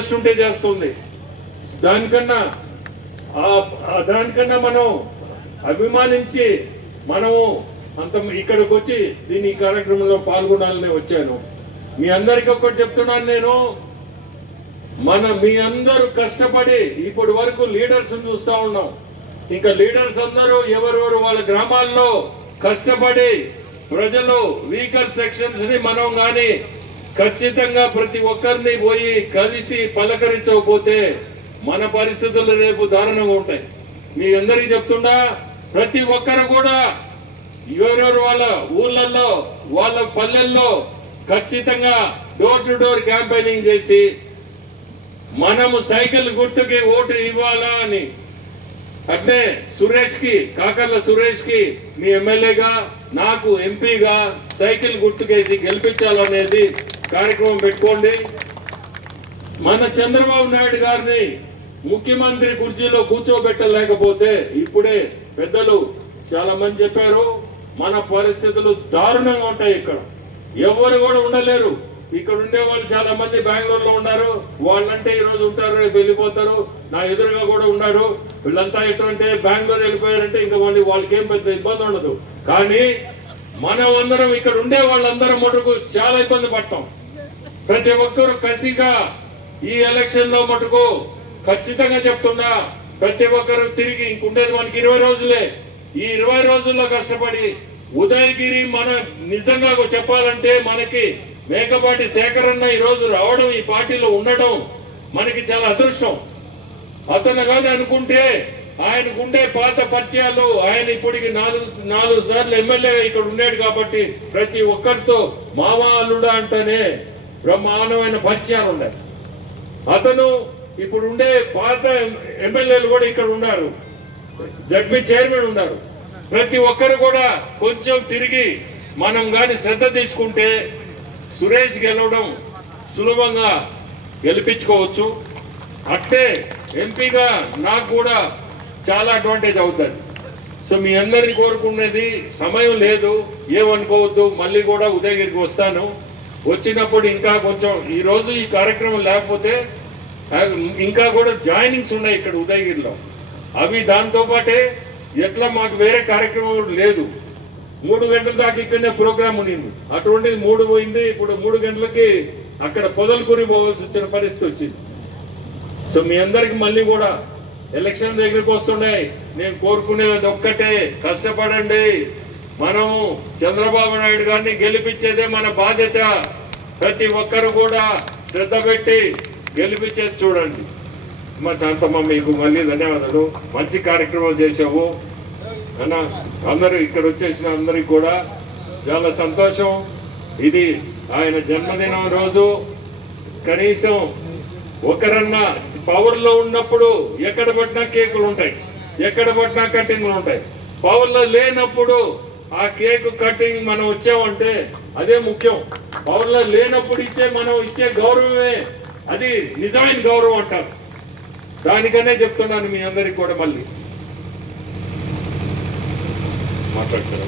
ఉంటే చేస్తుంది. దానికన్నా మనం అభిమానించి మనము అంత ఇక్కడికి వచ్చి దీని కార్యక్రమంలో పాల్గొనాలని వచ్చాను. మీ అందరికీ ఒకటి చెప్తున్నాను, నేను మీ అందరూ కష్టపడి ఇప్పటి వరకు లీడర్స్ చూస్తా ఉన్నాం. ఇంకా లీడర్స్ అందరూ ఎవరెవరు వాళ్ళ గ్రామాల్లో కష్టపడి ప్రజలు వీకర్ సెక్షన్స్ ని మనం గాని ఖచ్చితంగా ప్రతి ఒక్కరిని పోయి కలిసి పలకరించకపోతే మన పరిస్థితులు రేపు దారుణంగా ఉంటాయి. మీ అందరికీ చెప్తున్నా, ప్రతి ఒక్కరు కూడా ఎవరెవరు వాళ్ళ ఊళ్ళల్లో వాళ్ళ పల్లెల్లో ఖచ్చితంగా డోర్ టు డోర్ క్యాంపెయినింగ్ చేసి మనము సైకిల్ గుర్తుకి ఓటు ఇవ్వాలా అని, అంటే సురేష్ కి, కాకర్ల సురేష్ కి మీ ఎమ్మెల్యేగా, నాకు ఎంపీగా సైకిల్ గుర్తుకేసి గెలిపించాలనేది కార్యక్రమం పెట్టుకోండి. మన చంద్రబాబు నాయుడు గారిని ముఖ్యమంత్రి కుర్చీలో కూర్చోబెట్టలేకపోతే, ఇప్పుడే పెద్దలు చాలా మంది చెప్పారు, మన పరిస్థితులు దారుణంగా ఉంటాయి. ఇక్కడ ఎవరు కూడా ఉండలేరు. ఇక్కడ ఉండే వాళ్ళు చాలా మంది బెంగళూరులో ఉన్నారు. వాళ్ళంటే ఈ రోజు ఉంటారు, రేపు వెళ్ళిపోతారు. నా ఎదురుగా కూడా ఉన్నారు. వీళ్ళంతా ఎటువంటి బెంగళూరు వెళ్ళిపోయారంటే ఇంకా వాళ్ళకి ఏం పెద్ద ఇబ్బంది ఉండదు. కానీ మనం అందరం ఇక్కడ ఉండే వాళ్ళందరం మటుకు చాలా ఇబ్బంది పడతాం. ప్రతి ఒక్కరు కసిగా ఈ ఎలక్షన్ లో మటుకు ఖచ్చితంగా చెప్తున్నా, ప్రతి ఒక్కరు తిరిగి ఇంకుండేది మనకి 20 రోజులే. ఈ 20 రోజుల్లో కష్టపడి ఉదయగిరి మన నిజంగా చెప్పాలంటే మనకి మేకపాటి శేఖరన్న ఈ రోజు రావడం, ఈ పార్టీలో ఉండడం మనకి చాలా అదృష్టం. అతను కానీ అనుకుంటే ఆయనకుండే పాత పరిచయాలు, ఆయన ఇప్పటికి నాలుగు సార్లు ఎమ్మెల్యే ఇక్కడ ఉన్నాడు కాబట్టి ప్రతి ఒక్కరితో మావా అల్లుడా అంటేనే బ్రహ్మాండమైన పరిచయాలు ఉన్నాయి. అతను ఇప్పుడు ఉండే పాత ఎమ్మెల్యేలు కూడా ఇక్కడ ఉన్నారు, జడ్పీ చైర్మన్ ఉన్నారు. ప్రతి ఒక్కరు కూడా కొంచెం తిరిగి మనం కానీ శ్రద్ధ తీసుకుంటే సురేష్ గెలవడం సులభంగా గెలిపించుకోవచ్చు. అట్టే ఎంపీగా నాకు కూడా చాలా అడ్వాంటేజ్ అవుతుంది. సో మీ అందరినీ కోరుకునేది, సమయం లేదు ఏమనుకోవద్దు, మళ్ళీ కూడా ఉదయగిరికి వస్తాను. వచ్చినప్పుడు ఇంకా కొంచెం ఈరోజు ఈ కార్యక్రమం లేకపోతే ఇంకా కూడా జాయినింగ్స్ ఉన్నాయి ఇక్కడ ఉదయగిరిలో. అవి దాంతోపాటే ఎట్లా మాకు వేరే కార్యక్రమం లేదు. 3 గంటల దాకా ఇక్కడనే ప్రోగ్రామ్ ఉండింది, అటువంటిది 3 పోయింది. ఇప్పుడు 3 గంటలకి అక్కడ పొదలుకొని పోవాల్సి వచ్చిన పరిస్థితి వచ్చింది. సో మీ అందరికి మళ్ళీ కూడా ఎలక్షన్ దగ్గరికి వస్తున్నాయి. నేను కోరుకునేది ఒక్కటే, కష్టపడండి. మనము చంద్రబాబు నాయుడు గారిని గెలిపించేదే మన బాధ్యత. ప్రతి ఒక్కరు కూడా శ్రద్ధ పెట్టి గెలిపించేది చూడండి. మా శాంతమ్మ, మీకు మళ్ళీ ధన్యవాదాలు. మంచి కార్యక్రమాలు చేసావు అన్న. అందరూ ఇక్కడ వచ్చేసిన అందరికి కూడా చాలా సంతోషం. ఇది ఆయన జన్మదినం రోజు. కనీసం ఒకరన్నా పవర్లో ఉన్నప్పుడు ఎక్కడ పట్టినా కేకులు ఉంటాయి, ఎక్కడ పట్టినా కటింగ్లు ఉంటాయి. పవర్లో లేనప్పుడు ఆ కేక్ కటింగ్ మనం వచ్చామంటే అదే ముఖ్యం. పవర్లో లేనప్పుడు మనం ఇచ్చే గౌరవమే అది నిజమైన గౌరవం అంటారు. దానికనే చెప్తున్నాను మీ అందరికి కూడా. మళ్ళీ మాట్లాడతారు.